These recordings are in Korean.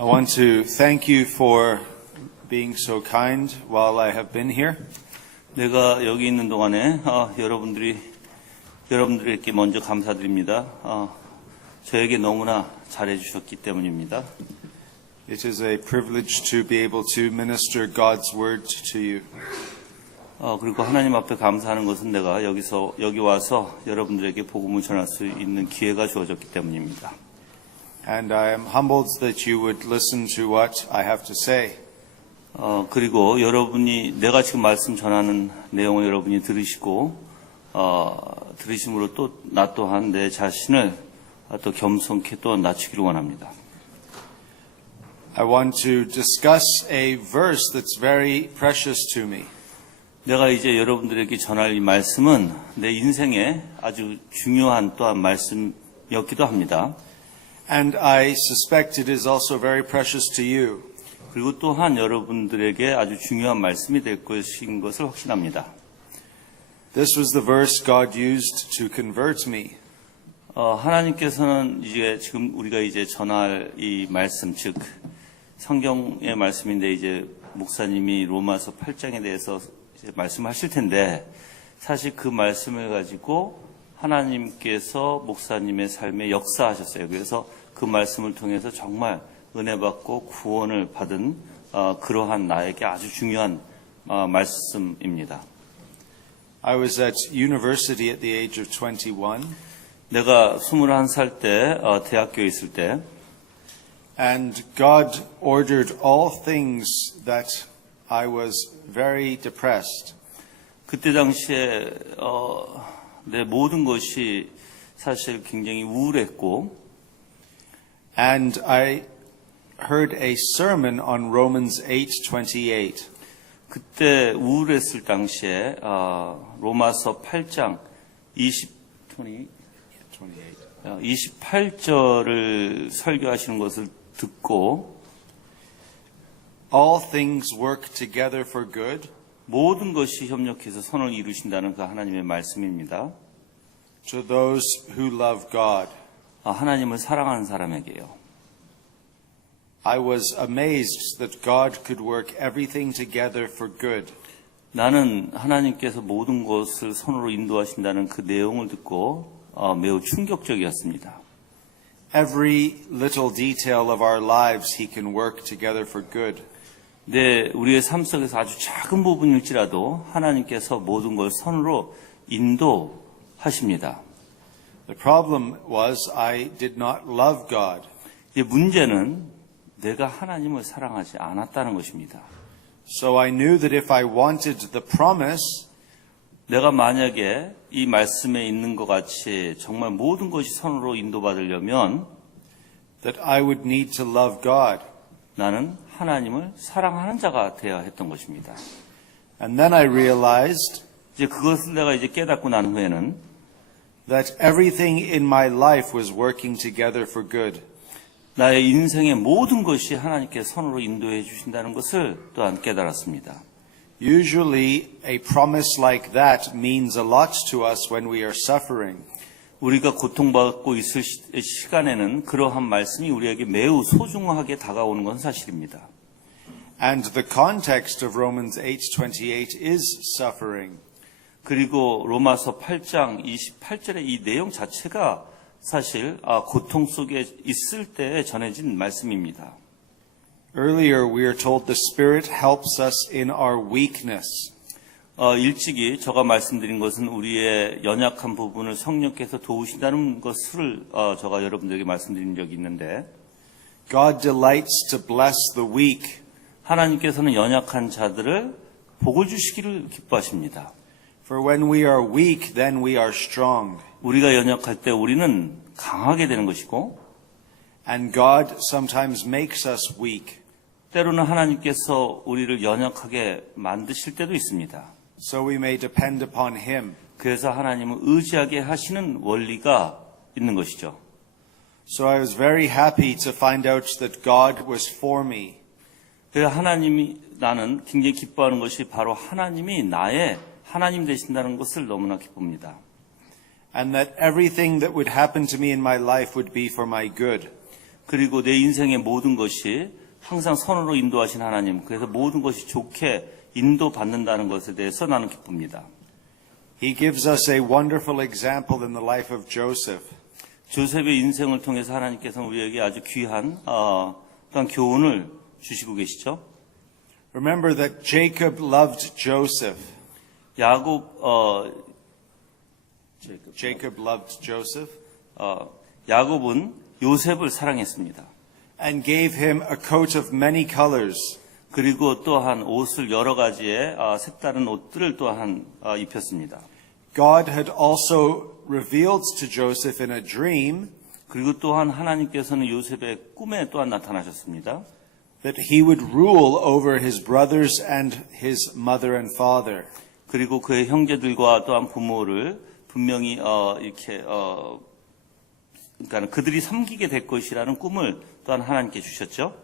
I want to thank you for being so kind while I have been here. 내가 여기 있는 동안에 여러분들에게 먼저 감사드립니다. 저에게 너무나 잘해주셨기 때문입니다. It is a privilege to be able to minister God's word to you. 그리고 하나님 앞에 감사하는 것은 내가 여기 와서 여러분들에게 복음을 전할 수 있는 기회가 주어졌기 때문입니다. And I am humbled that you would listen to what I have to say. 그리고 내가 지금 말씀 전하는 내용을 여러분이 들으시고, 들으심으로 나 또한 내 자신을 또 겸손케 또 낮추기를 원합니다. I want to discuss a verse that's very precious to me. 내가 이제 여러분들에게 전할 이 말씀은 내 인생에 아주 중요한 또한 말씀이었기도 합니다. And I suspect it is also very precious to you. 그리고 또한 여러분들에게 아주 중요한 말씀이 될 것인 것을 확신합니다. This was the verse God used to convert me. 하나님께서는 지금 우리가 전할 이 말씀, 즉 성경의 말씀인데 이제 목사님이 로마서 8장에 대해서 말씀하실 텐데, 사실 그 말씀을 가지고 하나님께서 목사님의 삶에 역사하셨어요. 그래서 그 말씀을 통해서 정말 은혜 받고 구원을 받은 그러한 나에게 아주 중요한 말씀입니다. I was at university at the age of 21. 내가 21살 때 대학교에 있을 때, and God ordered all things that I was very depressed. 그때 당시에 내 모든 것이 사실 굉장히 우울했고, and I heard a sermon on Romans 8:28. 그때 우울했을 당시에 로마서 8장 28절을 설교하시는 것을 듣고, All things work together for good. 모든 것이 협력해서 선을 이루신다는 그 하나님의 말씀입니다. To those who love God. 하나님을 사랑하는 사람에게요. I was amazed that God could work everything together for good. 나는 하나님께서 모든 것을 선으로 인도하신다는 그 내용을 듣고 매우 충격적이었습니다. Every little detail of our lives He can work together for good. 우리의 삶 속에서 아주 작은 부분일지라도 하나님께서 모든 걸 선으로 인도하십니다. The problem was I did not love God. 문제는 내가 하나님을 사랑하지 않았다는 것입니다. So I knew that if I wanted the promise, 내가 만약에 이 말씀에 있는 것 같이 정말 모든 것이 선으로 인도받으려면 that I would need to love God. 나는 하나님을 사랑하는 자가 되어야 했던 것입니다. And then I realized 그것을 내가 깨닫고 난 후에는 that everything in my life was working together for good. 나의 인생의 모든 것이 하나님께 선으로 인도해 주신다는 것을 또한 깨달았습니다. Usually a promise like that means a lot to us when we are suffering. 우리가 고통받고 있을 시간에는 그러한 말씀이 우리에게 매우 소중하게 다가오는 건 사실입니다. And the context of Romans 8:28 is suffering. 그리고 로마서 8장 28절의 이 내용 자체가 사실 고통 속에 있을 때 전해진 말씀입니다. Earlier we are told the Spirit helps us in our weakness. 일찍이 제가 말씀드린 것은 우리의 연약한 부분을 성령께서 도우신다는 것을 제가 여러분들에게 말씀드린 적이 있는데, God delights to bless the weak. 하나님께서는 연약한 자들을 복을 주시기를 기뻐하십니다. For when we are weak, then we are strong. 우리가 연약할 때 우리는 강하게 되는 것이고, and God sometimes makes us weak. 때로는 하나님께서 우리를 연약하게 만드실 때도 있습니다. So we may depend upon Him. 그래서 하나님을 의지하게 하시는 원리가 있는 것이죠. So I was very happy to find out that God was for me. 그래서 나는 굉장히 기뻐하는 것이 바로 하나님이 나의 하나님 되신다는 것을 너무나 기쁩니다. And that everything that would happen to me in my life would be for my good. 그리고 내 인생의 모든 것이 항상 선으로 인도하신 하나님, 그래서 모든 것이 좋게 인도받는다는 것에 대해서 나는 기쁩니다. He gives us a wonderful example in the life of Joseph. 조셉의 인생을 통해서 하나님께서는 우리에게 아주 귀한 그런 교훈을 주시고 계시죠. Remember that Jacob loved Joseph. Jacob loved Joseph 야곱은 요셉을 사랑했습니다. and gave him a coat of many colors. 그리고 또한 옷을 여러 가지의 색다른 옷들을 또한 입혔습니다. God had also revealed to Joseph in a dream 그리고 또한 하나님께서는 요셉의 꿈에 또한 나타나셨습니다. that he would rule over his brothers and his mother and father. 그리고 그의 형제들과 또한 부모를 분명히 그러니까 그들이 섬기게 될 것이라는 꿈을 또한 하나님께 주셨죠.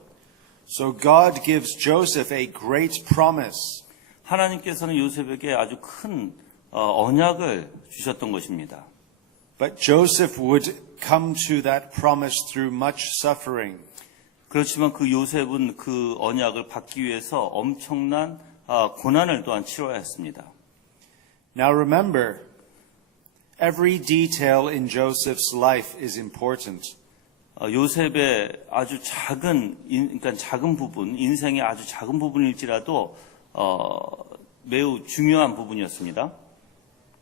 So God gives Joseph a great promise. 하나님께서는 요셉에게 아주 큰 언약을 주셨던 것입니다. But Joseph would come to that promise through much suffering. 그렇지만 그 요셉은 그 언약을 받기 위해서 엄청난 고난을 또한 치러야 했습니다. Now remember, every detail in Joseph's life is important. 요셉의 아주 그러니까 작은 부분, 인생의 아주 작은 부분일지라도 매우 중요한 부분이었습니다.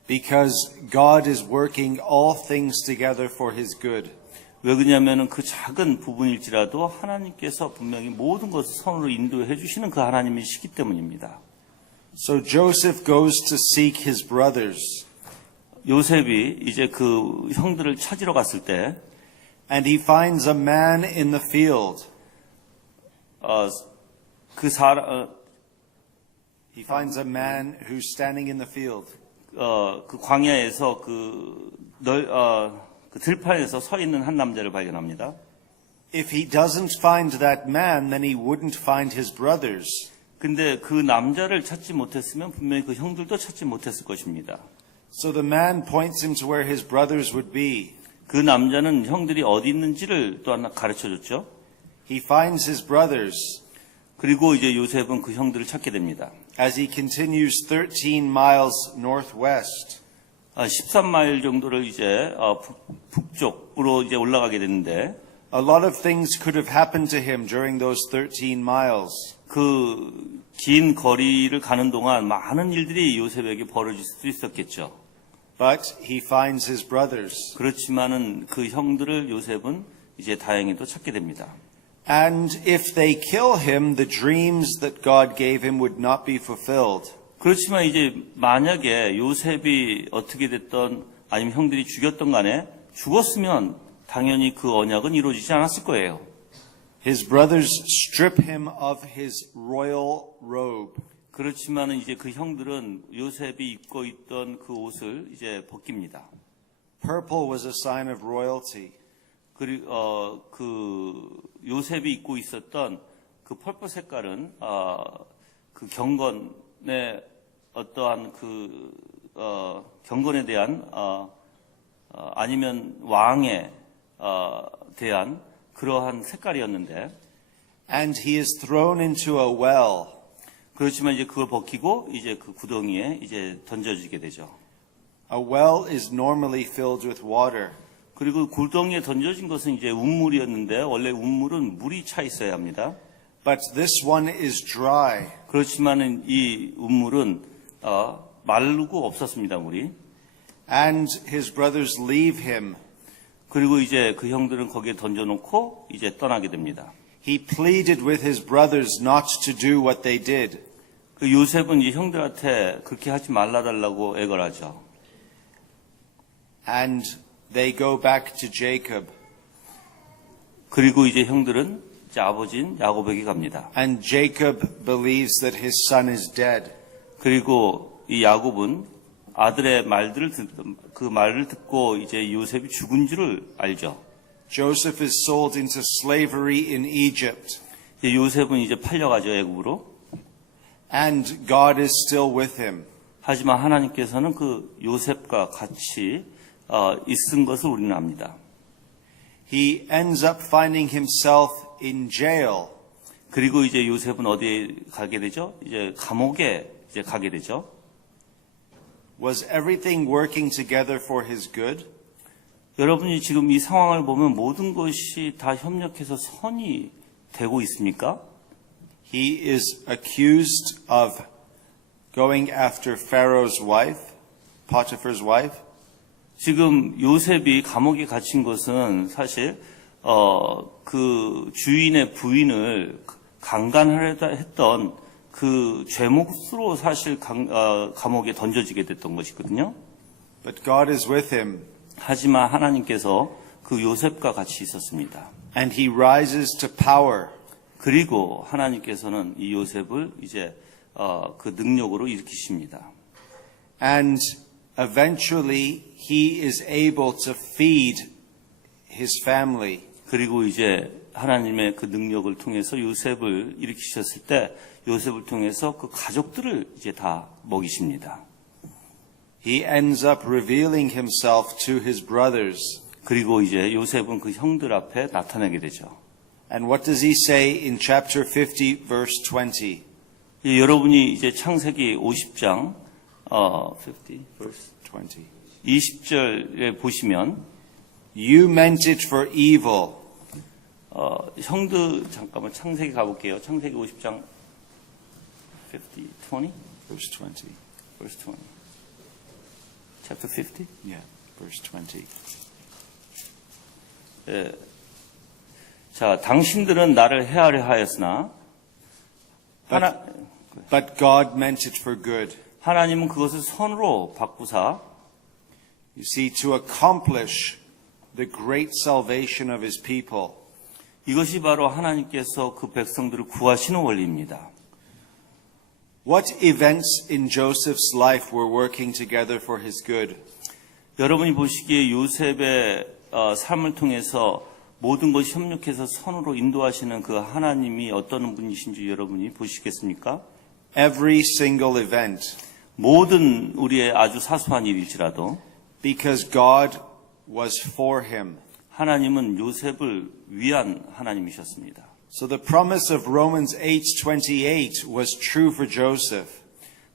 Because God is working all things together for his good. 왜 그러냐면은 그 작은 부분일지라도 하나님께서 분명히 모든 것을 선으로 인도해 주시는 그 하나님이시기 때문입니다. So Joseph goes to seek his brothers. 요셉이 이제 그 형들을 찾으러 갔을 때 And he finds a man in the field. He finds a man who's standing in the field. 그 광야에서 그 들판에서 서 있는 한 남자를 발견합니다. If he doesn't find that man, then he wouldn't find his brothers. 근데 그 남자를 찾지 못했으면 분명히 그 형들도 찾지 못했을 것입니다. So the man points him to where his brothers would be. 그 남자는 형들이 어디 있는지를 또한 가르쳐 줬죠. He finds his brothers. 그리고 이제 요셉은 그 형들을 찾게 됩니다. As he continues 13 miles northwest. 13마일 정도를 이제 북쪽으로 이제 올라가게 되는데 A lot of things could have happened to him during those 13 miles. 그 긴 거리를 가는 동안 많은 일들이 요셉에게 벌어질 수도 있었겠죠. But he finds his brothers. 그렇지만은 그 형들을 요셉은 이제 다행히도 찾게 됩니다. And if they kill him, the dreams that God gave him would not be fulfilled. 그렇지만 이제 만약에 요셉이 어떻게 됐던 아니면 형들이 죽였던 간에 죽었으면 당연히 그 언약은 이루어지지 않았을 거예요. His brothers strip him of his royal robe. 그렇지만 이제 그 형들은 요셉이 입고 있던 그 옷을 이제 벗깁니다. Purple was a sign of royalty. 그리고 그 요셉이 입고 있었던 그 펄펄 색깔은 그 경건의 어떠한 그 경건에 대한 아니면 왕에 대한 그러한 색깔이었는데 And he is thrown into a well. 그렇지만 이제 그걸 벗기고 이제 그 구덩이에 이제 던져지게 되죠. A well is normally filled with water. 그리고 구덩이에 던져진 것은 이제 운물이었는데 원래 운물은 물이 차 있어야 합니다. But this one is dry. 그렇지만은 이 운물은 마르고 없었습니다, 물이. And his brothers leave him. 그리고 이제 그 형들은 거기에 던져놓고 이제 떠나게 됩니다. He pleaded with his brothers not to do what they did. 그 요셉은 이 형들한테 그렇게 하지 말라달라고 애걸하죠. And they go back to Jacob. 그리고 이제 형들은 이제 아버지인 야곱에게 갑니다. And Jacob believes that his son is dead. 그리고 이 야곱은 아들의 그 말을 듣고 이제 요셉이 죽은 줄을 알죠. Joseph is sold into slavery in Egypt. 이제 요셉은 이제 팔려가죠, 애굽으로. And God is still with him. 하지만 하나님께서는 그 요셉과 같이 있은 것을 우리는 압니다. he ends up finding himself in jail. 그리고 이제 요셉은 어디에 가게 되죠? 이제 감옥에 이제 가게 되죠. Was everything working together for his good? 여러분이 지금 이 상황을 보면 모든 것이 다 협력해서 선이 되고 있습니까? He is accused of going after Pharaoh's wife, Potiphar's wife. 지금 요셉이 감옥에 갇힌 것은 사실 그 주인의 부인을 강간하려 했던 그 죄목으로 사실 감옥에 던져지게 됐던 것이거든요. But God is with him, 하지만 하나님께서 그 요셉과 같이 있었습니다. and he rises to power. 그리고 하나님께서는 이 요셉을 이제 그 능력으로 일으키십니다. And eventually he is able to feed his family. 그리고 이제 하나님의 그 능력을 통해서 요셉을 일으키셨을 때 요셉을 통해서 그 가족들을 이제 다 먹이십니다. He ends up revealing himself to his brothers. 그리고 이제 요셉은 그 형들 앞에 나타나게 되죠. And what does he say in chapter 50, verse 20? 여러분이 이제 창세기 50장 50 verse 20. 20절에 보시면 You meant it for evil. 형들 잠깐만 창세기 가볼게요. 창세기 50장 50, 20? Verse 20. verse 20. chapter 50? Yeah, verse 20. 예. 자, 당신들은 나를 해하려 하였으나 But God meant it for good. 하나님은 그것을 선으로 바꾸사 You see, to accomplish the great salvation of his people. 이것이 바로 하나님께서 그 백성들을 구하시는 원리입니다. What events in Joseph's life were working together for his good? 여러분이 보시기에 요셉의 삶을 통해서 모든 것이 협력해서 선으로 인도하시는 그 하나님이 어떤 분이신지 여러분이 보시겠습니까? Every single event. 모든 우리의 아주 사소한 일일지라도 Because God was for him. 하나님은 요셉을 위한 하나님이셨습니다. So the promise of Romans 8:28 was true for Joseph.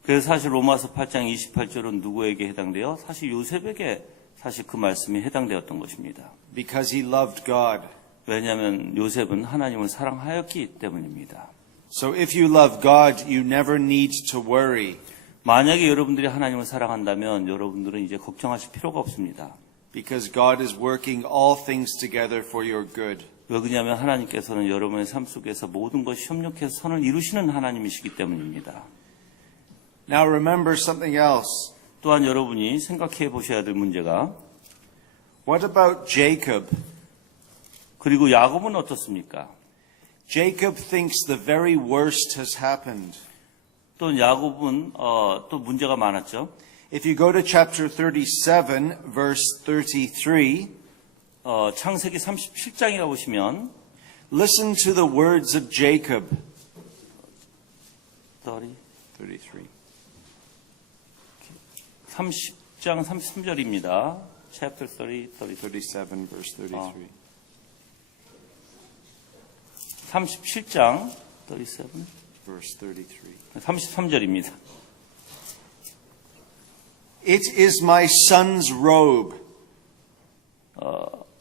그래서 사실 로마서 8장 28절은 누구에게 해당돼요? 사실 요셉에게 사실 그 말씀이 해당되었던 것입니다. Because he loved God. 왜냐하면 요셉은 하나님을 사랑하였기 때문입니다. So if you love God, you never need to worry. 만약에 여러분들이 하나님을 사랑한다면 여러분들은 이제 걱정하실 필요가 없습니다. Because God is working all things together for your good. 왜 그러냐면 하나님께서는 여러분의 삶 속에서 모든 것이 협력해서 선을 이루시는 하나님이시기 때문입니다. Now remember something else. 또한 여러분이 생각해 보셔야 될 문제가 What about Jacob? 그리고 야곱은 어떻습니까? Jacob thinks the very worst has happened. 또 야곱은 또 문제가 많았죠. If you go to chapter 37, verse 33, 창세기 37장이라 보시면 listen to the words of Jacob. 33. 30장 33절입니다. Chapter 30, 37, verse 33. 37장 37, Verse 33. 33절입니다. It is my son's robe.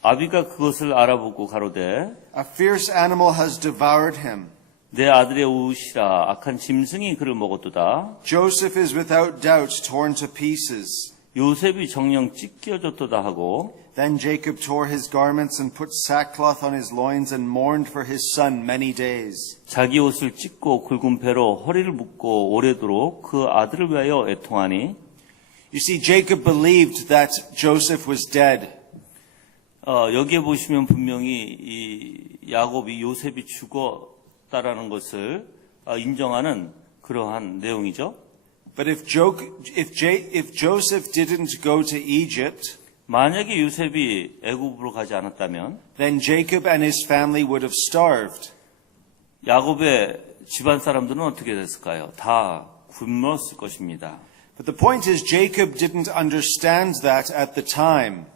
아비가 그것을 알아보고 가로되 A fierce animal has devoured him. 내 아들의 옷이라 악한 짐승이 그를 먹었도다. Joseph is without doubt torn to pieces. 요셉이 정령 찢겨졌도다 하고 Then Jacob tore his garments and put sackcloth on his loins and mourned for his son many days. 자기 옷을 찢고 굵은 배로 허리를 묶고 오래도록 그 아들을 위하여 애통하니 You see, Jacob believed that Joseph was dead. 여기에 보시면 분명히 이 야곱이 요셉이 죽었다라는 것을 인정하는 그러한 내용이죠. But if Joseph didn't go to Egypt, 만약에 요셉이 애굽으로 가지 않았다면 then Jacob and his family would have starved. 야곱의 집안 사람들은 어떻게 됐을까요? 다 굶었을 것입니다. But the point is, Jacob didn't understand that at the time.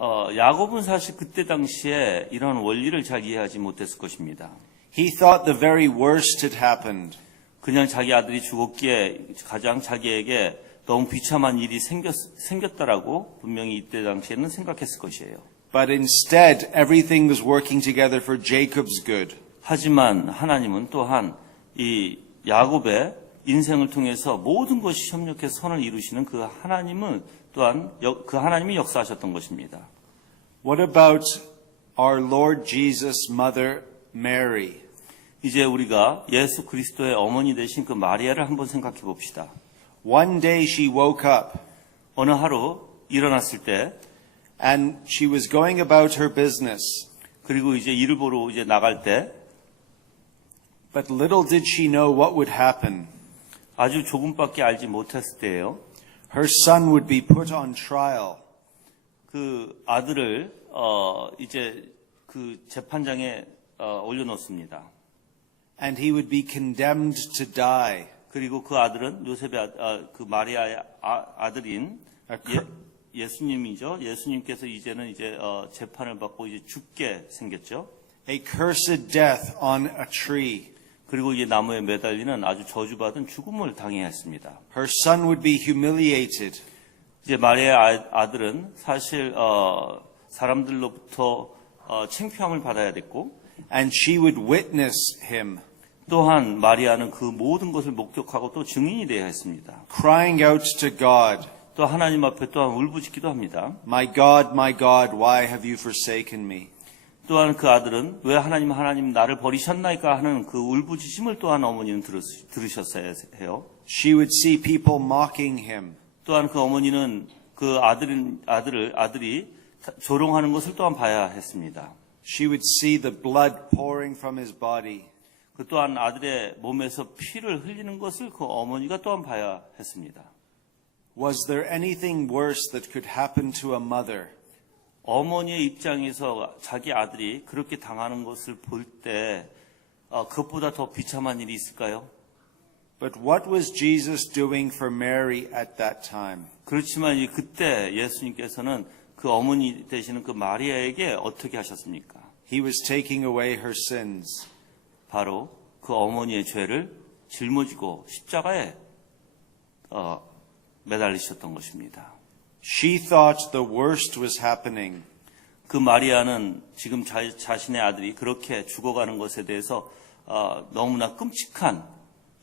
야곱은 사실 그때 당시에 이런 원리를 잘 이해하지 못했을 것입니다. He thought the very worst had happened. 그냥 자기 아들이 죽었기에 가장 자기에게 너무 비참한 일이 생겼다라고 분명히 이때 당시에는 생각했을 것이에요. But instead, everything was working together for Jacob's good. 하지만 하나님은 또한 이 야곱의 인생을 통해서 모든 것이 협력해서 선을 이루시는 그 하나님은 또한 그 하나님이 역사하셨던 것입니다. What about our Lord Jesus' mother, Mary? 이제 우리가 예수 그리스도의 어머니 되신 그 마리아를 한번 생각해 봅시다. One day she woke up 어느 하루 일어났을 때 and she was going about her business. 그리고 이제 일을 보러 이제 나갈 때 But little did she know what would happen. 아주 조금밖에 알지 못했을 때예요. Her son would be put on trial. 그 아들을 이제 그 재판장에 올려놓습니다. And he would be condemned to die. 그리고 그 아들은 요셉의 그 마리아의 아들인 예수님이죠. 예수님께서 이제는 이제 재판을 받고 이제 죽게 생겼죠. A cursed death on a tree. 그리고 이제 나무에 매달리는 아주 저주받은 죽음을 당해야 했습니다. Her son would be humiliated. 이제 마리아의 아들은 사실 사람들로부터 창피함을 받아야 됐고, And she would witness him, 또한 마리아는 그 모든 것을 목격하고 또 증인이 되어야 했습니다. crying out to God, 또 하나님 앞에 또한 울부짖기도 합니다. my God, why have you forsaken me? 또한 그 아들은 왜 하나님 나를 버리셨나이까 하는 그 울부짖음을 또한 어머니는 들으셨어야 해요. She would see people mocking him. 또한 그 어머니는 그 아들이 조롱하는 것을 또한 봐야 했습니다. She would see the blood pouring from his body. 그 또한 아들의 몸에서 피를 흘리는 것을 그 어머니가 또한 봐야 했습니다. Was there anything worse that could happen to a mother? 어머니의 입장에서 자기 아들이 그렇게 당하는 것을 볼 때 그것보다 더 비참한 일이 있을까요? But what was Jesus doing for Mary at that time? 그렇지만 그때 예수님께서는 그 어머니 되시는 그 마리아에게 어떻게 하셨습니까? He was taking away her sins. 바로 그 어머니의 죄를 짊어지고 십자가에 매달리셨던 것입니다. She thought the worst was happening. 그 마리아는 지금 자신의 아들이 그렇게 죽어가는 것에 대해서 너무나 끔찍한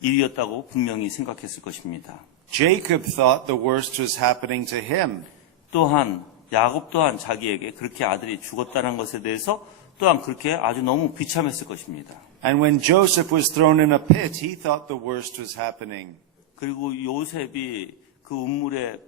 일이었다고 분명히 생각했을 것입니다. Jacob thought the worst was happening to him. 또한 야곱 또한 자기에게 그렇게 아들이 죽었다는 것에 대해서 또한 그렇게 아주 너무 비참했을 것입니다. And when Joseph was thrown in a pit, he thought the worst was happening. 그리고 요셉이 그 운물에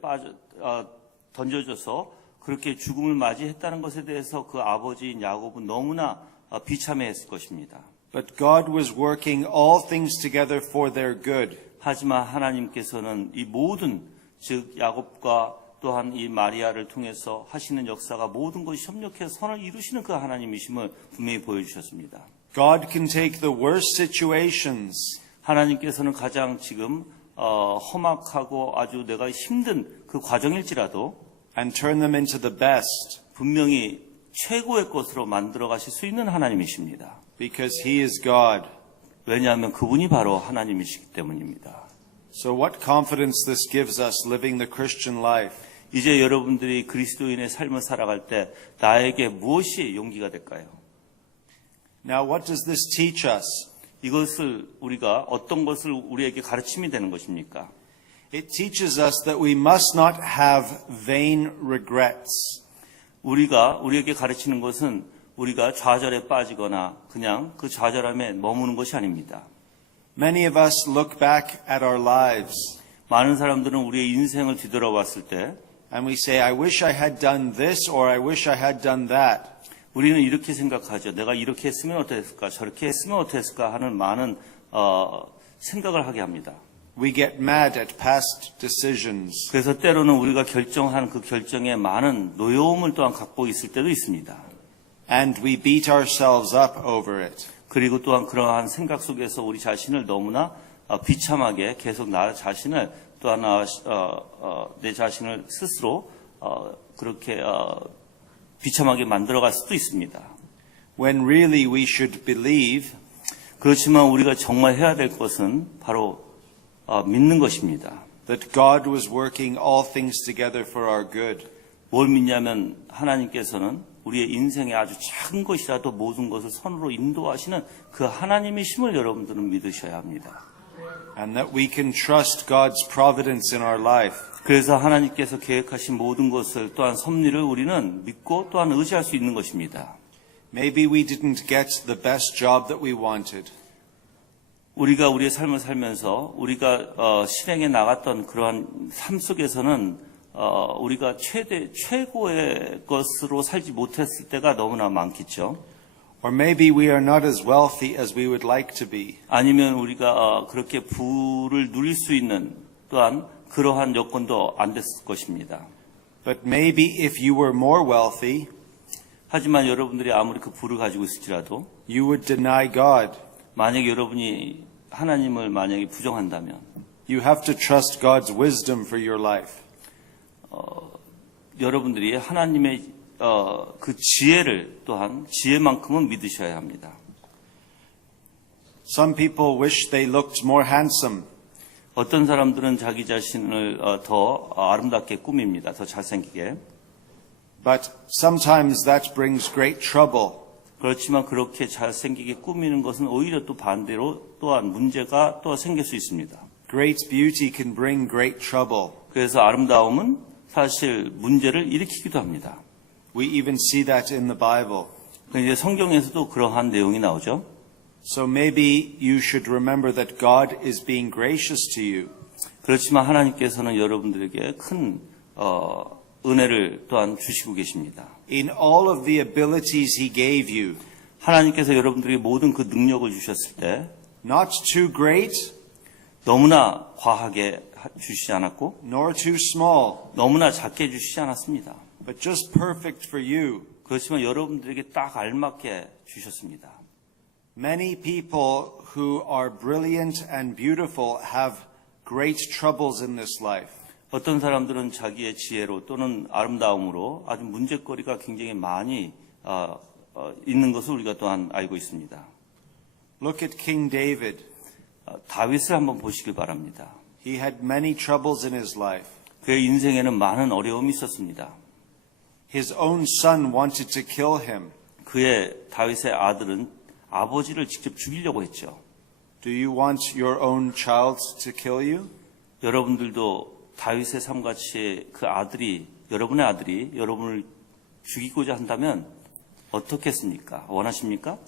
던져져서 그렇게 죽음을 맞이했다는 것에 대해서 그 아버지인 야곱은 너무나 비참해했을 것입니다. But God was working all things together for their good. 하지만 하나님께서는 이 모든 즉 야곱과 또한 이 마리아를 통해서 하시는 역사가 모든 것이 협력해서 선을 이루시는 그 하나님이심을 분명히 보여주셨습니다. God can take the worst situations 하나님께서는 가장 지금 험악하고 아주 내가 힘든 그 과정일지라도 and turn them into the best 분명히 최고의 것으로 만들어 가실 수 있는 하나님이십니다. because He is God. 왜냐하면 그분이 바로 하나님이시기 때문입니다. So what confidence this gives us living the Christian life? 이제 여러분들이 그리스도인의 삶을 살아갈 때 나에게 무엇이 용기가 될까요? Now what does this teach us? 이것을 우리가 어떤 것을 우리에게 가르침이 되는 것입니까? It teaches us that we must not have vain regrets. 우리에게 가르치는 것은 우리가 좌절에 빠지거나 그냥 그 좌절함에 머무는 것이 아닙니다. Many of us look back at our lives 많은 사람들은 우리의 인생을 뒤돌아봤을 때 and we say, I wish I had done this or I wish I had done that. 우리는 이렇게 생각하죠. 내가 이렇게 했으면 어땠을까, 저렇게 했으면 어땠을까 하는 많은 생각을 하게 합니다. We get mad at past decisions. 그래서 때로는 우리가 결정한 그 결정에 많은 노여움을 또한 갖고 있을 때도 있습니다. And we beat ourselves up over it. 그리고 또한 그러한 생각 속에서 우리 자신을 너무나 비참하게 계속 나 자신을 또한 내 자신을 스스로 그렇게 비참하게 만들어갈 수도 있습니다. when really we should believe 그렇지만 우리가 정말 해야 될 것은 바로 믿는 것입니다. that God was working all things together for our good. 뭘 믿냐면 하나님께서는 우리의 인생의 아주 작은 것이라도 모든 것을 선으로 인도하시는 그 하나님의 힘을 여러분들은 믿으셔야 합니다. And that we can trust God's providence in our life. 그래서 하나님께서 계획하신 모든 것을 또한 섭리를 우리는 믿고 또한 의지할 수 있는 것입니다. Maybe we didn't get the best job that we wanted. 우리가 우리의 삶을 살면서 우리가 실행해 나갔던 그러한 삶 속에서는 우리가 최고의 것으로 살지 못했을 때가 너무나 많겠죠. Or maybe we are not as wealthy as we would like to be. 아니면 우리가 그렇게 부를 누릴 수 있는 또한 그러한 여건도 안 됐을 것입니다. But maybe if you were more wealthy, 하지만 여러분들이 아무리 그 부를 가지고 있을지라도 you would deny God. 만약에 여러분이 하나님을 만약에 부정한다면 You have to trust God's wisdom for your life. 여러분들이 하나님의 그 지혜를 또한 지혜만큼은 믿으셔야 합니다. Some people wish they looked more handsome. 어떤 사람들은 자기 자신을 더 아름답게 꾸밉니다. 더 잘생기게. But sometimes that brings great trouble. 그렇지만 그렇게 잘생기게 꾸미는 것은 오히려 또 반대로 또한 문제가 또 생길 수 있습니다. Great beauty can bring great trouble. 그래서 아름다움은 사실 문제를 일으키기도 합니다. We even see that in the Bible. 이제 성경에서도 그러한 내용이 나오죠. So maybe you should remember that God is being gracious to you. 그렇지만 하나님께서는 여러분들에게 큰 은혜를 또한 주시고 계십니다. In all of the abilities He gave you, 하나님께서 여러분들에게 모든 그 능력을 주셨을 때 not too great, 너무나 과하게 주시지 않았고 nor too small, 너무나 작게 주시지 않았습니다. but just perfect for you. 그렇지만 여러분들에게 딱 알맞게 주셨습니다. Many people who are brilliant and beautiful have great troubles in this life. 어떤 사람들은 자기의 지혜로 또는 아름다움으로 아주 문제거리가 굉장히 많이 있는 것을 우리가 또한 알고 있습니다. Look at King David. 다윗을 한번 보시길 바랍니다. He had many troubles in his life. 그의 인생에는 많은 어려움이 있었습니다. His own son wanted to kill him. 그의 다윗의 아들은 아버지를 직접 죽이려고 했죠. Do you want your own child to kill you? 여러분들도 다윗의 삶같이 그 아들이 여러분의 아들이 여러분을 죽이고자 한다면 어떻겠습니까? 원하십니까?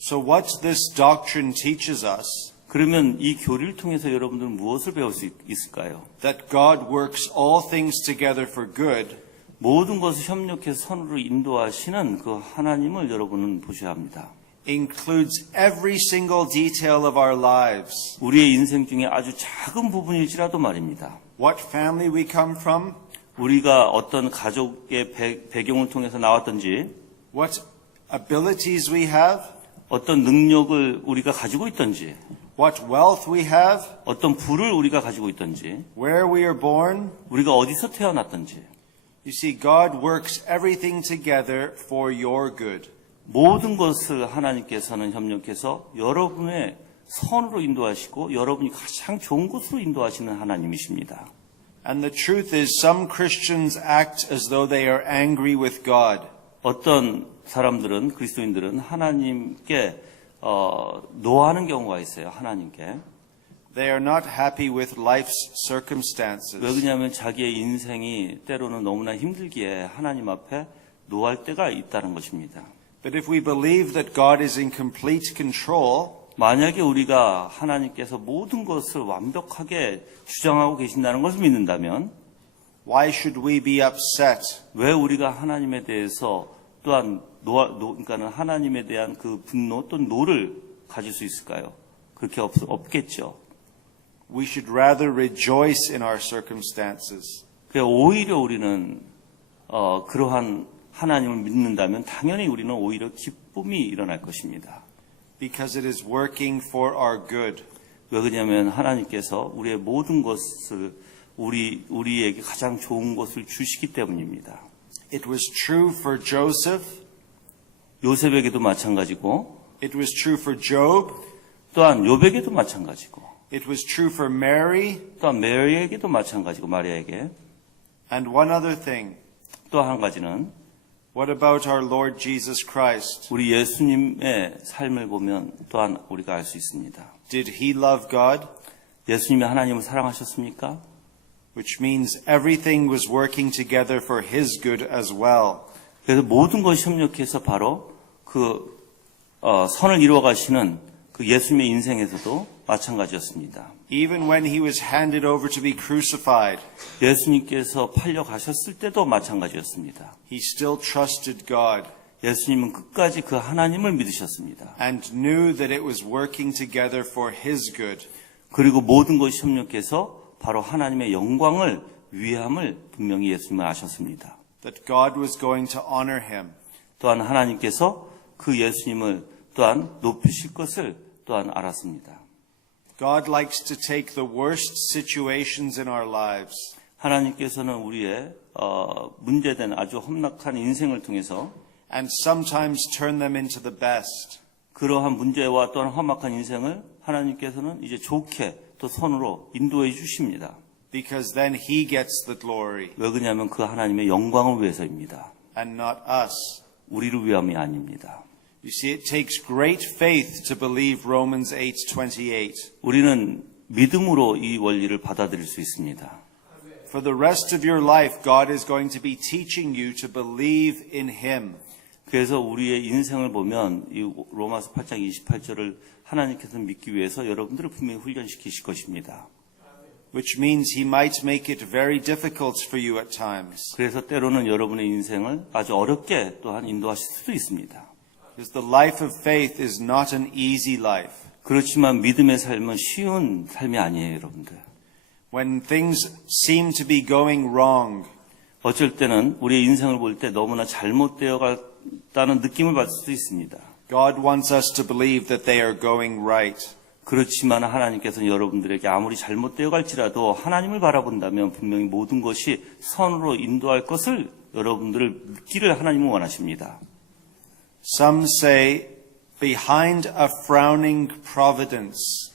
So what this doctrine teaches us, 그러면 이 교리를 통해서 여러분들은 무엇을 배울 수 있을까요? that God works all things together for good, 모든 것을 협력해서 선으로 인도하시는 그 하나님을 여러분은 보셔야 합니다. includes every single detail of our lives. 우리의 인생 중에 아주 작은 부분일지라도 말입니다. What family we come from, 우리가 어떤 가족의 배경을 통해서 나왔던지 what abilities we have, 어떤 능력을 우리가 가지고 있던지 what wealth we have, 어떤 부를 우리가 가지고 있던지 where we are born. 우리가 어디서 태어났던지 You see, God works everything together for your good. 모든 것을 하나님께서는 협력해서 여러분의 선으로 인도하시고 여러분이 가장 좋은 곳으로 인도하시는 하나님이십니다. And the truth is, some Christians act as though they are angry with God. 어떤 사람들은 그리스도인들은 하나님께 노하는 경우가 있어요. 하나님께. They are not happy with life's circumstances. 왜 그러냐면 자기의 인생이 때로는 너무나 힘들기에 하나님 앞에 노할 때가 있다는 것입니다. But if we believe that God is in complete control, 만약에 우리가 하나님께서 모든 것을 완벽하게 주장하고 계신다는 것을 믿는다면 why should we be upset? 왜 우리가 하나님에 대해서 또한 그러니까는 하나님에 대한 그 분노 또는 노를 가질 수 있을까요? 그렇게 없겠죠. We should rather rejoice in our circumstances. 오히려 우리는 그러한 하나님을 믿는다면 당연히 우리는 오히려 기쁨이 일어날 것입니다. Because it is working for our good. 왜 그러냐면 하나님께서 우리의 모든 것을 우리에게 가장 좋은 것을 주시기 때문입니다. It was true for Joseph. 요셉에게도 마찬가지고 It was true for Job. 또한 욥에게도 마찬가지고 It was true for Mary. 또한 메리에게도 마찬가지고 마리아에게 And one other thing. 또 한 가지는 What about our Lord Jesus Christ? 우리 예수님의 삶을 보면 또한 우리가 알 수 있습니다. Did he love God? 예수님이 하나님을 사랑하셨습니까? Which means everything was working together for his good as well. 그래서 모든 것이 협력해서 바로 그 선을 이루어 가시는 그 예수님의 인생에서도 마찬가지였습니다. Even when he was handed over to be crucified, 예수님께서 팔려 가셨을 때도 마찬가지였습니다. he still trusted God 예수님은 끝까지 그 하나님을 믿으셨습니다. and knew that it was working together for his good. 그리고 모든 것이 협력해서 바로 하나님의 영광을 위함을 분명히 예수님은 아셨습니다. That God was going to honor him. 또한 하나님께서 그 예수님을 또한 높이실 것을 또한 알았습니다. God likes to take the worst situations in our lives 하나님께서는 우리의 문제된 아주 험악한 인생을 통해서 and sometimes turn them into the best. 그러한 문제와 또한 험악한 인생을 하나님께서는 이제 좋게 또 선으로 인도해 주십니다. Because then he gets the glory 왜 그러냐면 그 하나님의 영광을 위해서입니다. and not us. 우리를 위함이 아닙니다. You see, it takes great faith to believe Romans 8:28. 우리는 믿음으로 이 원리를 받아들일 수 있습니다. For the rest of your life, God is going to be teaching you to believe in him. 그래서 우리의 인생을 보면 이 로마서 8장 28절을 하나님께서 믿기 위해서 여러분들을 분명히 훈련시키실 것입니다. Which means he might make it very difficult for you at times. 그래서 때로는 여러분의 인생을 아주 어렵게 또한 인도하실 수도 있습니다. Because the life of faith is not an easy life. 그렇지만 믿음의 삶은 쉬운 삶이 아니에요, 여러분들. When things seem to be going wrong, 어쩔 때는 우리의 인생을 볼 때 너무나 잘못되어 갔다는 느낌을 받을 수도 있습니다. God wants us to believe that they are going right. 그렇지만 하나님께서는 여러분들에게 아무리 잘못되어 갈지라도 하나님을 바라본다면 분명히 모든 것이 선으로 인도할 것을 여러분들을 믿기를 하나님은 원하십니다. Some say, behind a frowning providence,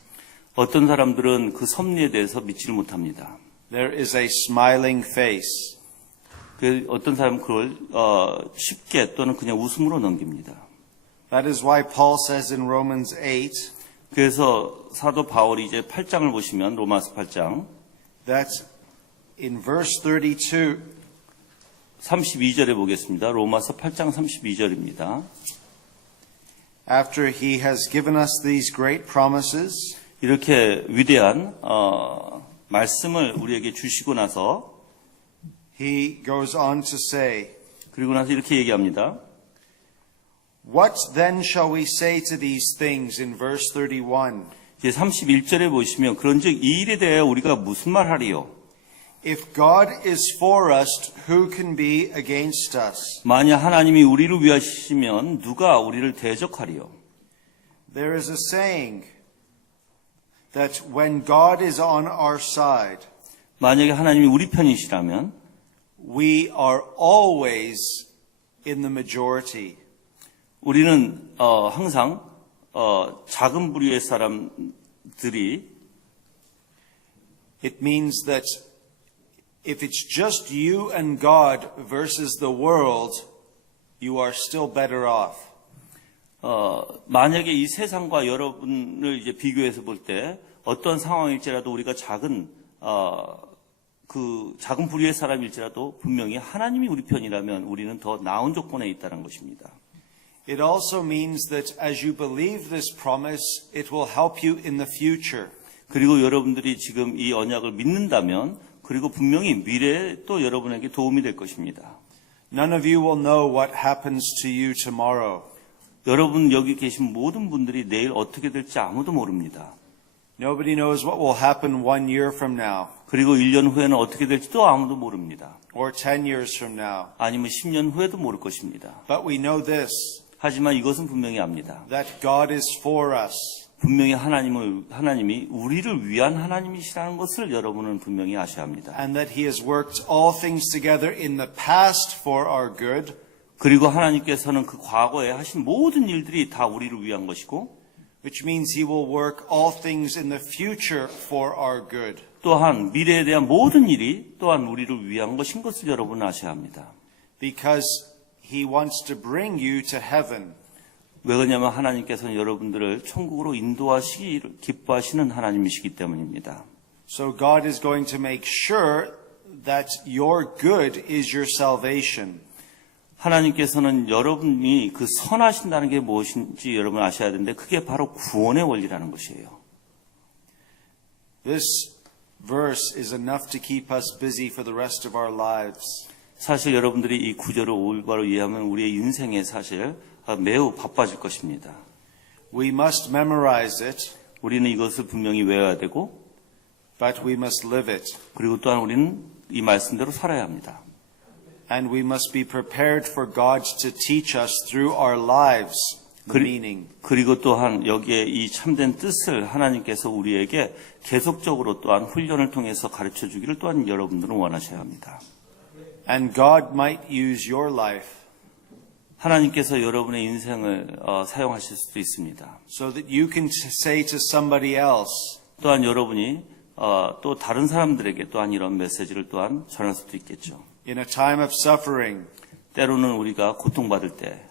어떤 사람들은 그 섭리에 대해서 믿지를 못합니다. there is a smiling face. 어떤 사람은 그걸 쉽게 또는 그냥 웃음으로 넘깁니다. That is why Paul says in Romans 8 그래서 사도 바울이 이제 8장을 보시면 로마서 8장 that in verse 32, 32절에 보겠습니다. 로마서 8장 32절입니다. after he has given us these great promises, 이렇게 위대한 말씀을 우리에게 주시고 나서 he goes on to say, 그리고 나서 이렇게 얘기합니다. what then shall we say to these things in verse 31? 이제 31절에 보시면 그런즉 이 일에 대해 우리가 무슨 말하리요? If God is for us, who can be against us? 만약 하나님이 우리를 위하시면 누가 우리를 대적하리요? There is a saying that when God is on our side, 만약에 하나님이 우리 편이시라면 we are always in the majority. 우리는 항상 작은 부류의 사람들이 It means that if it's just you and God versus the world, you are still better off. 만약에 이 세상과 여러분을 이제 비교해서 볼 때 어떤 상황일지라도 우리가 그 작은 부류의 사람일지라도 분명히 하나님이 우리 편이라면 우리는 더 나은 조건에 있다는 것입니다. It also means that as you believe this promise, it will help you in the future. 그리고 여러분들이 지금 이 언약을 믿는다면 그리고 분명히 미래에 또 여러분에게 도움이 될 것입니다. None of you will know what happens to you tomorrow. 여러분 여기 계신 모든 분들이 내일 어떻게 될지 아무도 모릅니다. Nobody knows what will happen 1 year from now, 그리고 1년 후에는 어떻게 될지도 아무도 모릅니다. or 10 years from now. 아니면 10년 후에도 모를 것입니다. But we know this, 하지만 이것은 분명히 압니다. that God is for us. 분명히 하나님이 우리를 위한 하나님이시라는 것을 여러분은 분명히 아셔야 합니다. and that He has worked all things together in the past for our good, 그리고 하나님께서는 그 과거에 하신 모든 일들이 다 우리를 위한 것이고, which means He will work all things in the future for our good. 또한 미래에 대한 모든 일이 또한 우리를 위한 것인 것을 여러분은 아셔야 합니다. Because He wants to bring you to heaven. 왜 그러냐면 하나님께서는 여러분들을 천국으로 인도하시기를 기뻐하시는 하나님이시기 때문입니다. So God is going to make sure that your good is your salvation. 하나님께서는 여러분이 그 선하신다는 게 무엇인지 여러분 아셔야 되는데 그게 바로 구원의 원리라는 것이에요. This verse is enough to keep us busy for the rest of our lives. 사실 여러분들이 이 구절을 올바로 이해하면 우리의 인생에 사실 매우 바빠질 것입니다. We must memorize it, 우리는 이것을 분명히 외워야 되고, but we must live it. 그리고 또한 우리는 이 말씀대로 살아야 합니다. And we must be prepared for God to teach us through our lives the meaning. 그리고 또한 여기에 이 참된 뜻을 하나님께서 우리에게 계속적으로 또한 훈련을 통해서 가르쳐 주기를 또한 여러분들은 원하셔야 합니다. And God might use your life 하나님께서 여러분의 인생을 사용하실 수도 있습니다. so that you can say to somebody else, 또한 여러분이 또 다른 사람들에게 또한 이런 메시지를 또한 전할 수도 있겠죠. in a time of suffering, 때로는 우리가 고통받을 때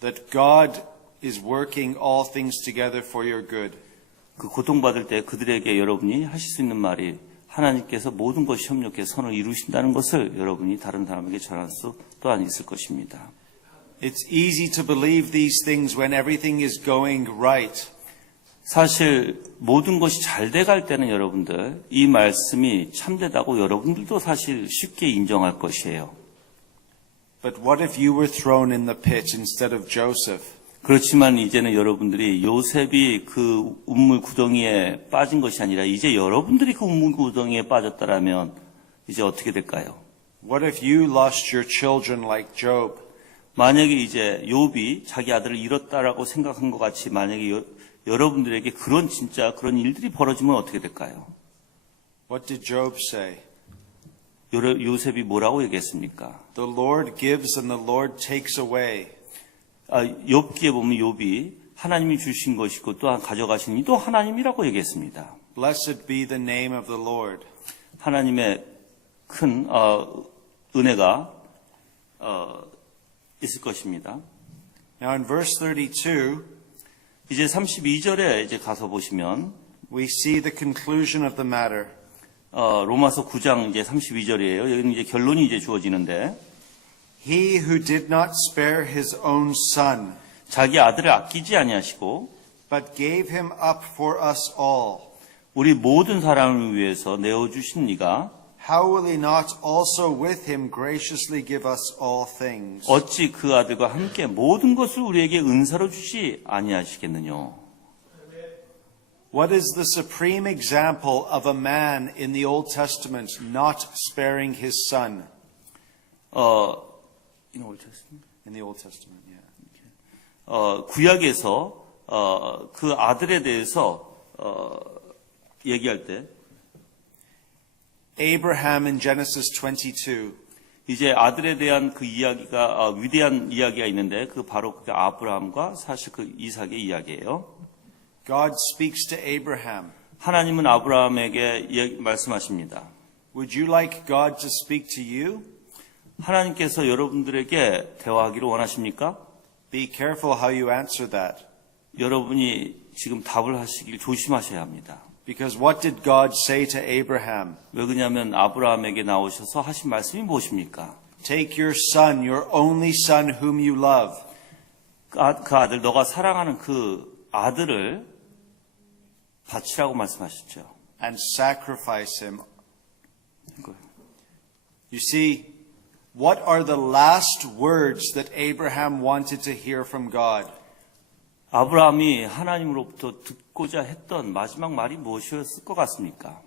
that God is working all things together for your good. 그 고통받을 때 그들에게 여러분이 하실 수 있는 말이 하나님께서 모든 것이 협력해 선을 이루신다는 것을 여러분이 다른 사람에게 전할 수 또한 있을 것입니다. It's easy to believe these things when everything is going right. 사실 모든 것이 잘 돼갈 때는 여러분들 이 말씀이 참되다고 여러분들도 사실 쉽게 인정할 것이에요. But what if you were thrown in the pit instead of Joseph? 그렇지만 이제는 여러분들이 요셉이 그 우물 구덩이에 빠진 것이 아니라 이제 여러분들이 그 우물 구덩이에 빠졌다라면 이제 어떻게 될까요? What if you lost your children like Job? 만약에 이제 욥이 자기 아들을 잃었다라고 생각한 것 같이 만약에 여러분들에게 진짜 그런 일들이 벌어지면 어떻게 될까요? What did Job say? 요셉이 뭐라고 얘기했습니까? The Lord gives and the Lord takes away. 욥기에 보면 욥이 하나님이 주신 것이고 또한 가져가신 이도 하나님이라고 얘기했습니다. Blessed be the name of the Lord. 하나님의 큰 은혜가 있을 것입니다. Now in verse 32, 이제 32절에 이제 가서 보시면 we see the conclusion of the matter. 로마서 9장 이제 32절이에요. 여기는 이제 결론이 이제 주어지는데 He who did not spare his own son, 자기 아들을 아끼지 아니하시고 but gave him up for us all, 우리 모든 사람을 위해서 내어주신 이가 how will he not also with him graciously give us all things? 어찌 그 아들과 함께 모든 것을 우리에게 은사로 주시 아니하시겠느냐. What is the supreme example of a man in the Old Testament not sparing his son? In Old Testament? In the Old Testament, yeah. 구약에서 그 아들에 대해서 얘기할 때 Abraham in Genesis 22. 이제 아들에 대한 그 이야기가 위대한 이야기가 있는데 그 바로 그 아브라함과 사실 그 이삭의 이야기예요. God speaks to Abraham. 하나님은 아브라함에게 말씀하십니다. Would you like God to speak to you? 하나님께서 여러분들에게 대화하기를 원하십니까? Be careful how you answer that. 여러분이 지금 답을 하시길 조심하셔야 합니다. Because what did God say to Abraham? 왜 그러냐면 아브라함에게 나오셔서 하신 말씀이 무엇입니까? Take your son, your only son whom you love. 그 아들, 너가 사랑하는 그 아들을 바치라고 말씀하셨죠. And sacrifice him. You see, what are the last words that Abraham wanted to hear from God? 아브라함이 하나님으로부터 듣고자 했던 마지막 말이 무엇이었을 것 같습니까?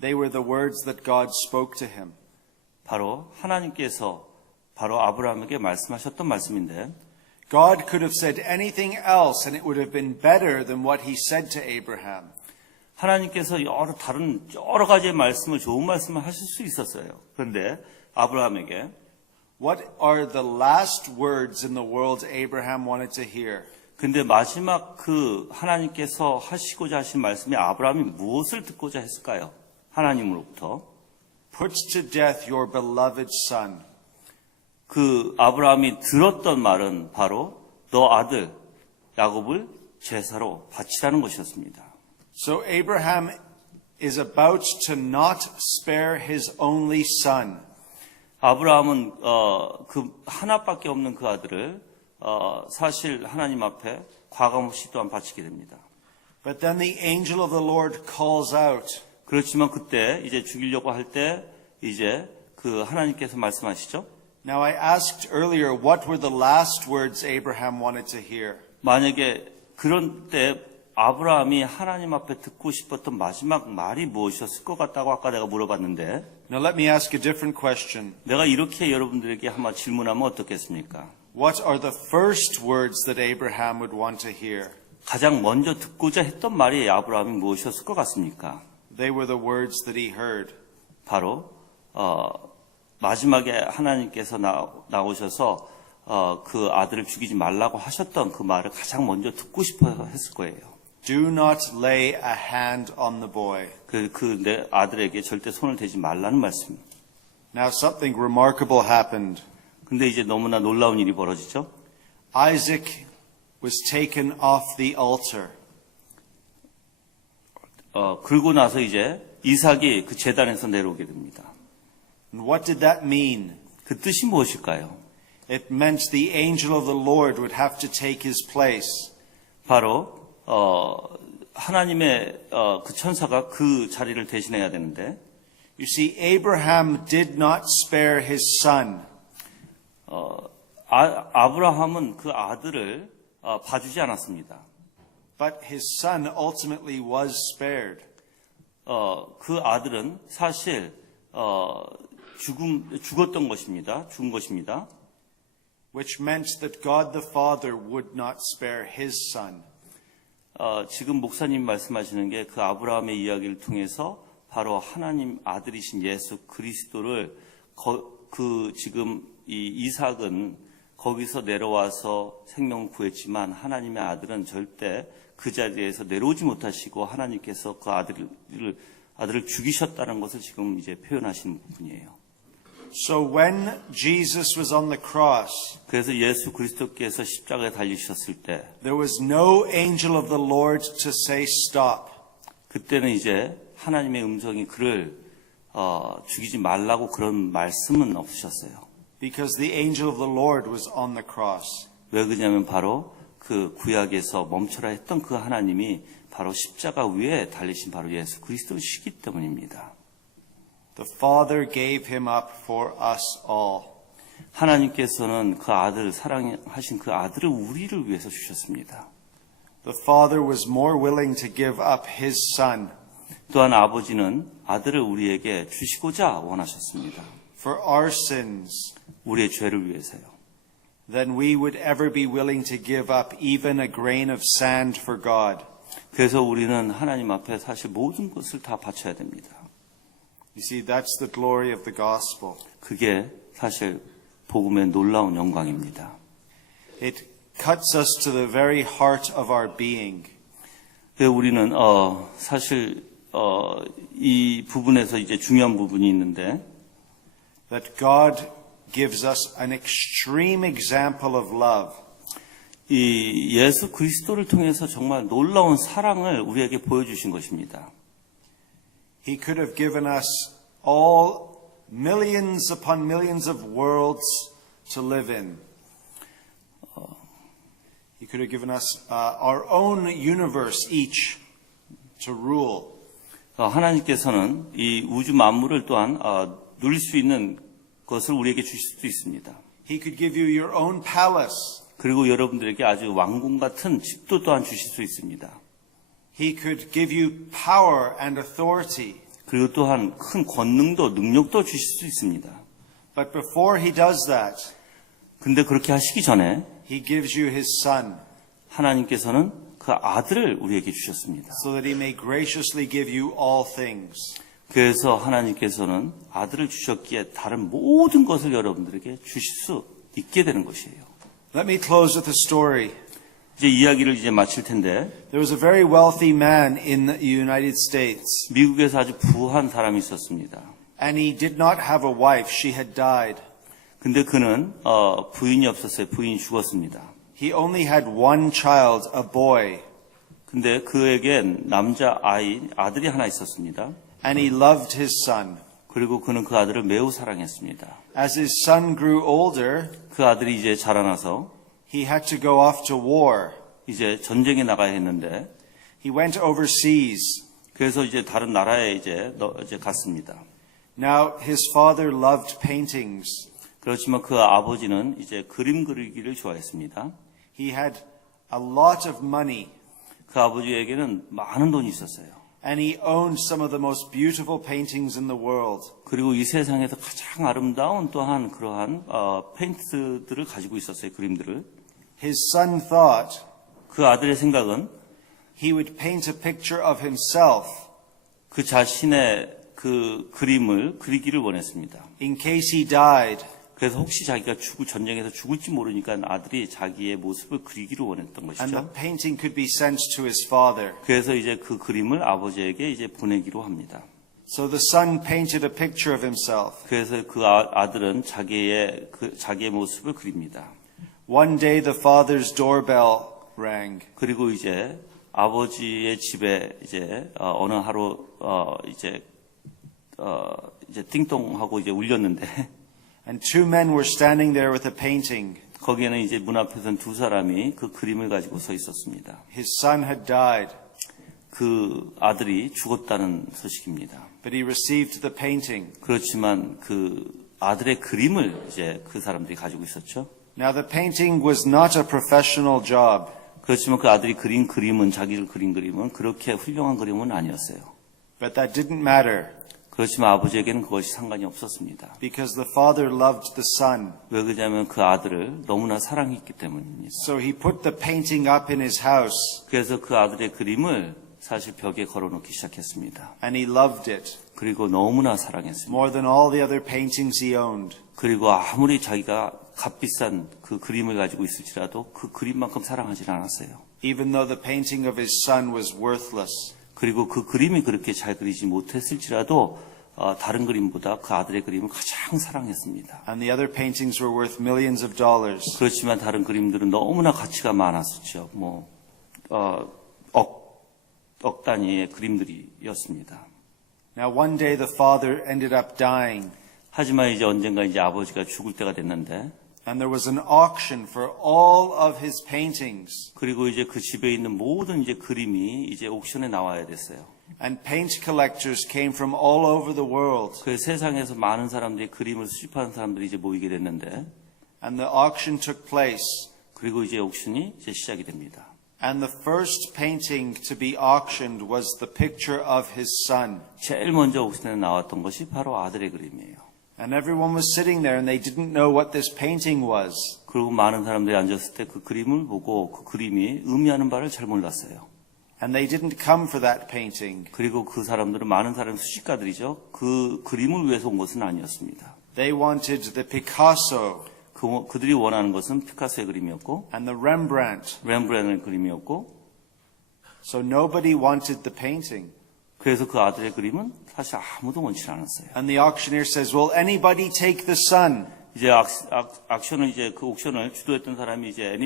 They were the words that God spoke to him. 바로 하나님께서 바로 아브라함에게 말씀하셨던 말씀인데 God could have said anything else and it would have been better than what he said to Abraham. 하나님께서 여러 가지의 말씀을, 좋은 말씀을 하실 수 있었어요. 그런데 아브라함에게 What are the last words in the world Abraham wanted to hear? 근데 마지막 그 하나님께서 하시고자 하신 말씀에 아브라함이 무엇을 듣고자 했을까요? 하나님으로부터. Put to death your beloved son. 그 아브라함이 들었던 말은 바로 너 아들 야곱을 제사로 바치라는 것이었습니다. So Abraham is about to not spare his only son. 아브라함은 그 하나밖에 없는 그 아들을 사실 하나님 앞에 과감없이 또한 바치게 됩니다. But then the angel of the Lord calls out. 그렇지만 그때 이제 죽이려고 할 때 이제 그 하나님께서 말씀하시죠. Now I asked earlier what were the last words Abraham wanted to hear. 만약에 그런 때 아브라함이 하나님 앞에 듣고 싶었던 마지막 말이 무엇이었을 것 같다고 아까 내가 물어봤는데 Now let me ask a different question. 내가 이렇게 여러분들에게 한번 질문하면 어떻겠습니까? What are the first words that Abraham would want to hear? 가장 먼저 듣고자 했던 말이 아브라함이 무엇이었을 것 같습니까? They were the words that he heard. 바로 마지막에 하나님께서 나오셔서 그 아들을 죽이지 말라고 하셨던 그 말을 가장 먼저 듣고 싶어 했을 거예요. Do not lay a hand on the boy. 내 아들에게 절대 손을 대지 말라는 말씀. Now something remarkable happened. 근데 이제 너무나 놀라운 일이 벌어지죠. Isaac was taken off the altar. 그러고 나서 이제 이삭이 그 제단에서 내려오게 됩니다. And what did that mean? 그 뜻이 무엇일까요? It meant the angel of the Lord would have to take his place. 바로 하나님의 그 천사가 그 자리를 대신해야 되는데 You see, Abraham did not spare his son. 아브라함은 그 아들을 봐주지 않았습니다. But his son ultimately was spared. 그 아들은 사실 죽었던 것입니다. 죽은 것입니다. Which meant that God the Father would not spare his son. 지금 목사님 말씀하시는 게 그 아브라함의 이야기를 통해서 바로 하나님 아들이신 예수 그리스도를 지금 이 이삭은 거기서 내려와서 생명을 구했지만 하나님의 아들은 절대 그 자리에서 내려오지 못하시고 하나님께서 그 아들을 죽이셨다는 것을 지금 이제 표현하시는 부분이에요. So when Jesus was on the cross, 그래서 예수 그리스도께서 십자가에 달리셨을 때 there was no angel of the Lord to say stop. 그때는 이제 하나님의 음성이 그를 죽이지 말라고 그런 말씀은 없으셨어요. Because the angel of the Lord was on the cross. 왜 그러냐면 바로 그 구약에서 멈춰라 했던 그 하나님이 바로 십자가 위에 달리신 바로 예수 그리스도시기 때문입니다. The Father gave him up for us all. 하나님께서는 그 아들 사랑하신 그 아들을 우리를 위해서 주셨습니다. The Father was more willing to give up his son 또한 아버지는 아들을 우리에게 주시고자 원하셨습니다. for our sins 우리의 죄를 위해서요. than we would ever be willing to give up even a grain of sand for God. 그래서 우리는 하나님 앞에 사실 모든 것을 다 바쳐야 됩니다. You see, that's the glory of the gospel. 그게 사실 복음의 놀라운 영광입니다. It cuts us to the very heart of our being. 우리는 사실 이 부분에서 이제 중요한 부분이 있는데 That God gives us an extreme example of love. 이 예수 그리스도를 통해서 정말 놀라운 사랑을 우리에게 보여주신 것입니다. He could have given us all millions upon millions of worlds to live in. He could have given us our own universe each to rule. 하나님께서는 이 우주 만물을 또한 누릴 수 있는 것을 우리에게 주실 수도 있습니다. He could give you your own palace. 그리고 여러분들에게 아주 왕궁 같은 집도 또한 주실 수 있습니다. He could give you power and authority. 그리고 또한 큰 권능도 능력도 주실 수 있습니다. But before he does that, 근데 그렇게 하시기 전에 He gives you His Son 하나님께서는 그 아들을 우리에게 주셨습니다. so that He may graciously give you all things. 그래서 하나님께서는 아들을 주셨기에 다른 모든 것을 여러분들에게 주실 수 있게 되는 것이에요. Let me close with a story. 이제 이야기를 이제 마칠 텐데 There was a very wealthy man in the United States, 미국에서 아주 부한 사람이 있었습니다. and he did not have a wife. She had died. 근데 그는 부인이 없었어요. 부인이 죽었습니다. He only had one child, a boy, 근데 그에겐 남자 아들이 하나 있었습니다. and he loved his son. 그리고 그는 그 아들을 매우 사랑했습니다. As his son grew older, 그 아들이 이제 자라나서 he had to go off to war. 이제 전쟁에 나가야 했는데 He went overseas. 그래서 이제 다른 나라에 이제 갔습니다. Now, his father loved paintings. 그렇지만 그 아버지는 이제 그림 그리기를 좋아했습니다. He had a lot of money, 그 아버지에게는 많은 돈이 있었어요. and he owned some of the most beautiful paintings in the world. 그리고 이 세상에서 가장 아름다운 또한 그러한 페인트들을 가지고 있었어요. 그림들을. His son thought 그 아들의 생각은 he would paint a picture of himself 그 자신의 그 그림을 그리기를 원했습니다. in case he died. 그래서 혹시 자기가 전쟁에서 죽을지 모르니까 아들이 자기의 모습을 그리기를 원했던 And the 것이죠. painting could be sent to his father. 그래서 이제 그 그림을 아버지에게 이제 보내기로 합니다. So the son painted a picture of himself. 그래서 그 아들은 자기의 모습을 그립니다. One day the father's doorbell rang. 그리고 이제 아버지의 집에 이제 어느 하루 이제 띵동하고 이제 울렸는데 And two men were standing there with a painting. 거기에는 이제 문 앞에선 두 사람이 그 그림을 가지고 서 있었습니다. His son had died, 그 아들이 죽었다는 소식입니다. but he received the painting. 그렇지만 그 아들의 그림을 이제 그 사람들이 가지고 있었죠. Now the painting was not a professional job. 그렇지만 그 아들이 그린 그림은 자기를 그린 그림은 그렇게 훌륭한 그림은 아니었어요. But that didn't matter 그렇지만 아버지에게는 그것이 상관이 없었습니다. because the father loved the son. 왜 그러냐면 그 아들을 너무나 사랑했기 때문입니다. So he put the painting up in his house 그래서 그 아들의 그림을 사실 벽에 걸어놓기 시작했습니다. and he loved it 그리고 너무나 사랑했습니다. more than all the other paintings he owned. 그리고 아무리 자기가 값비싼 그 그림을 가지고 있을지라도 그 그림만큼 사랑하지 않았어요. Even though the painting of his son was worthless. 그리고 그 그림이 그렇게 잘 그리지 못했을지라도 다른 그림보다 그 아들의 그림을 가장 사랑했습니다. And the other paintings were worth millions of dollars. 그렇지만 다른 그림들은 너무나 가치가 많았었죠. 억 단위의 그림들이었습니다. Now one day the father ended up dying. 하지만 이제 언젠가 이제 아버지가 죽을 때가 됐는데 And there was an auction for all of his paintings. 그리고 이제 그 집에 있는 모든 이제 그림이 이제 옥션에 나와야 됐어요. And paint collectors came from all over the world. 그 세상에서 많은 사람들이 그림을 수집하는 사람들이 이제 모이게 됐는데 And the auction took place. 그리고 이제 옥션이 이제 시작이 됩니다. And the first painting to be auctioned was the picture of his son. 제일 먼저 옥션에 나왔던 것이 바로 아들의 그림이에요. And everyone was sitting there and they didn't know what this painting was. 그리고 많은 사람들이 앉았을 때 그 그림을 보고 그 그림이 의미하는 바를 잘 몰랐어요. And they didn't come for that painting. 그리고 그 사람들은 많은 사람 수식가들이죠. 그 그림을 위해서 온 것은 아니었습니다. They wanted the Picasso 그들이 원하는 것은 피카소의 그림이었고 and the Rembrandt. 렘브란트의 그림이었고 So nobody wanted the painting. 그래서 그 아들의 그림은 사실 아무도 원치 않았어요. And the auctioneer says, "Will anybody take the son?" 이제 액션을 이제 그 옥션을 주도했던 사람이 이제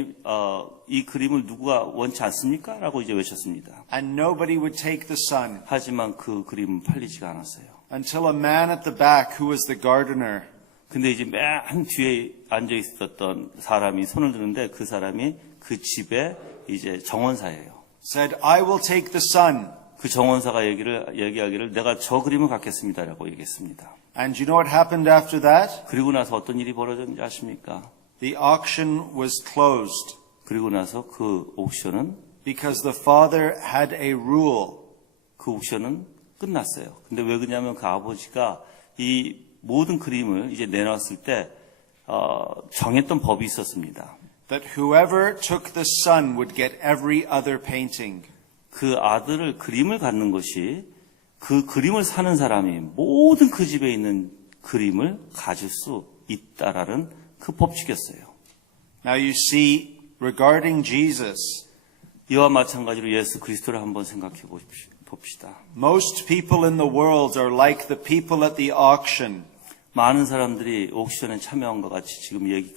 이 그림을 누가 원치 않습니까? 라고 이제 외쳤습니다. And nobody would take the son 하지만 그 그림은 팔리지가 않았어요. until a man at the back who was the gardener 근데 이제 맨 뒤에 앉아 있었던 사람이 손을 드는데 그 사람이 그 집의 이제 정원사예요. said, "I will take the son." 그 정원사가 얘기하기를 내가 저 그림을 갖겠습니다라고 얘기했습니다. And you know what happened after that? 그리고 나서 어떤 일이 벌어졌는지 아십니까? The auction was closed 그리고 나서 그 옥션은 because the father had a rule. 그 옥션은 끝났어요. 근데 왜 그러냐면 그 아버지가 이 모든 그림을 이제 내놨을 때 정했던 법이 있었습니다. that whoever took the son would get every other painting. 그 아들을 그림을 갖는 것이 그 그림을 사는 사람이 모든 그 집에 있는 그림을 가질 수 있다라는 그 법칙이었어요. Now you see, regarding Jesus, 이와 마찬가지로 예수 그리스도를 한번 생각해 봅시다. most people in the world are like the people at the auction. 많은 사람들이 옥션에 참여한 것 같이 지금 얘기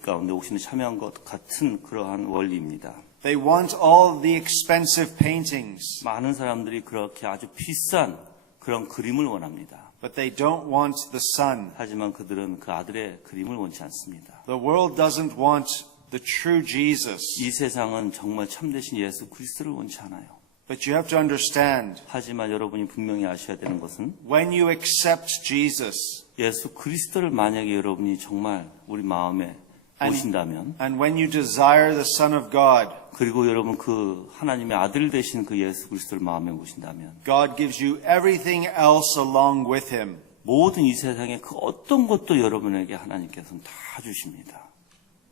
가운데 옥션에 참여한 것 같은 그러한 원리입니다. They want all the expensive paintings, 많은 사람들이 그렇게 아주 비싼 그런 그림을 원합니다. but they don't want the son. 하지만 그들은 그 아들의 그림을 원치 않습니다. The world doesn't want the true Jesus. 이 세상은 정말 참되신 예수 그리스도를 원치 않아요. But you have to understand, 하지만 여러분이 분명히 아셔야 되는 것은 when you accept Jesus, 예수 그리스도를 만약에 여러분이 정말 우리 마음에 오신다면 and when you desire the Son of God, 그리고 여러분 그 하나님의 아들 되신 그 예수 그리스도를 마음에 오신다면 God gives you everything else along with him. 모든 이 세상의 그 어떤 것도 여러분에게 하나님께서는 다 주십니다.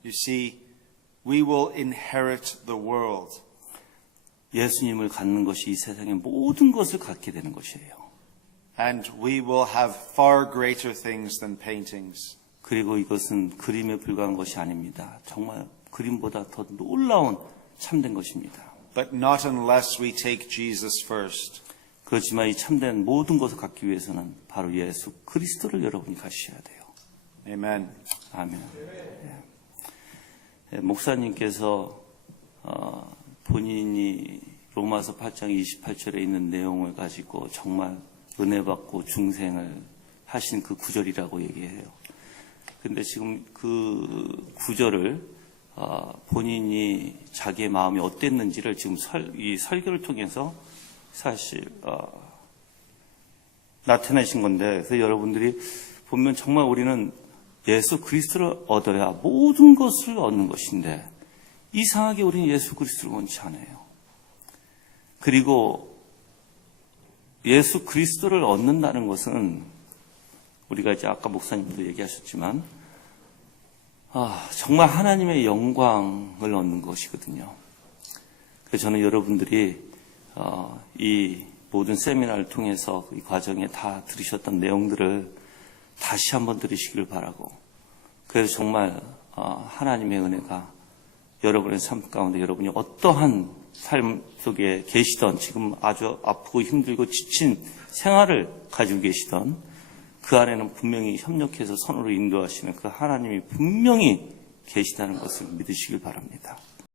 You see, we will inherit the world. 예수님을 갖는 것이 이 세상의 모든 것을 갖게 되는 것이에요. And we will have far greater things than paintings. 그리고 이것은 그림에 불과한 것이 아닙니다. 정말 그림보다 더 놀라운 참된 것입니다. But not unless we take Jesus first. 그렇지만 이 참된 모든 것을 갖기 위해서는 바로 예수 그리스도를 여러분이 가셔야 돼요. Amen. 아멘. 예, 목사님께서 본인이 로마서 8장 28절에 있는 내용을 가지고 정말 은혜 받고 중생을 하신 그 구절이라고 얘기해요. 근데 지금 그 구절을 본인이 자기의 마음이 어땠는지를 지금 이 설교를 통해서 사실 나타내신 건데, 그래서 여러분들이 보면 정말 우리는 예수 그리스도를 얻어야 모든 것을 얻는 것인데 이상하게 우리는 예수 그리스도를 원치 않아요. 그리고 예수 그리스도를 얻는다는 것은 우리가 이제 아까 목사님도 얘기하셨지만 정말 하나님의 영광을 얻는 것이거든요. 그래서 저는 여러분들이 이 모든 세미나를 통해서 이 과정에 다 들으셨던 내용들을 다시 한번 들으시기를 바라고, 그래서 정말 하나님의 은혜가 여러분의 삶 가운데 여러분이 어떠한 삶 속에 계시던, 지금 아주 아프고 힘들고 지친 생활을 가지고 계시던 그 안에는 분명히 협력해서 선으로 인도하시는 그 하나님이 분명히 계시다는 것을 믿으시길 바랍니다.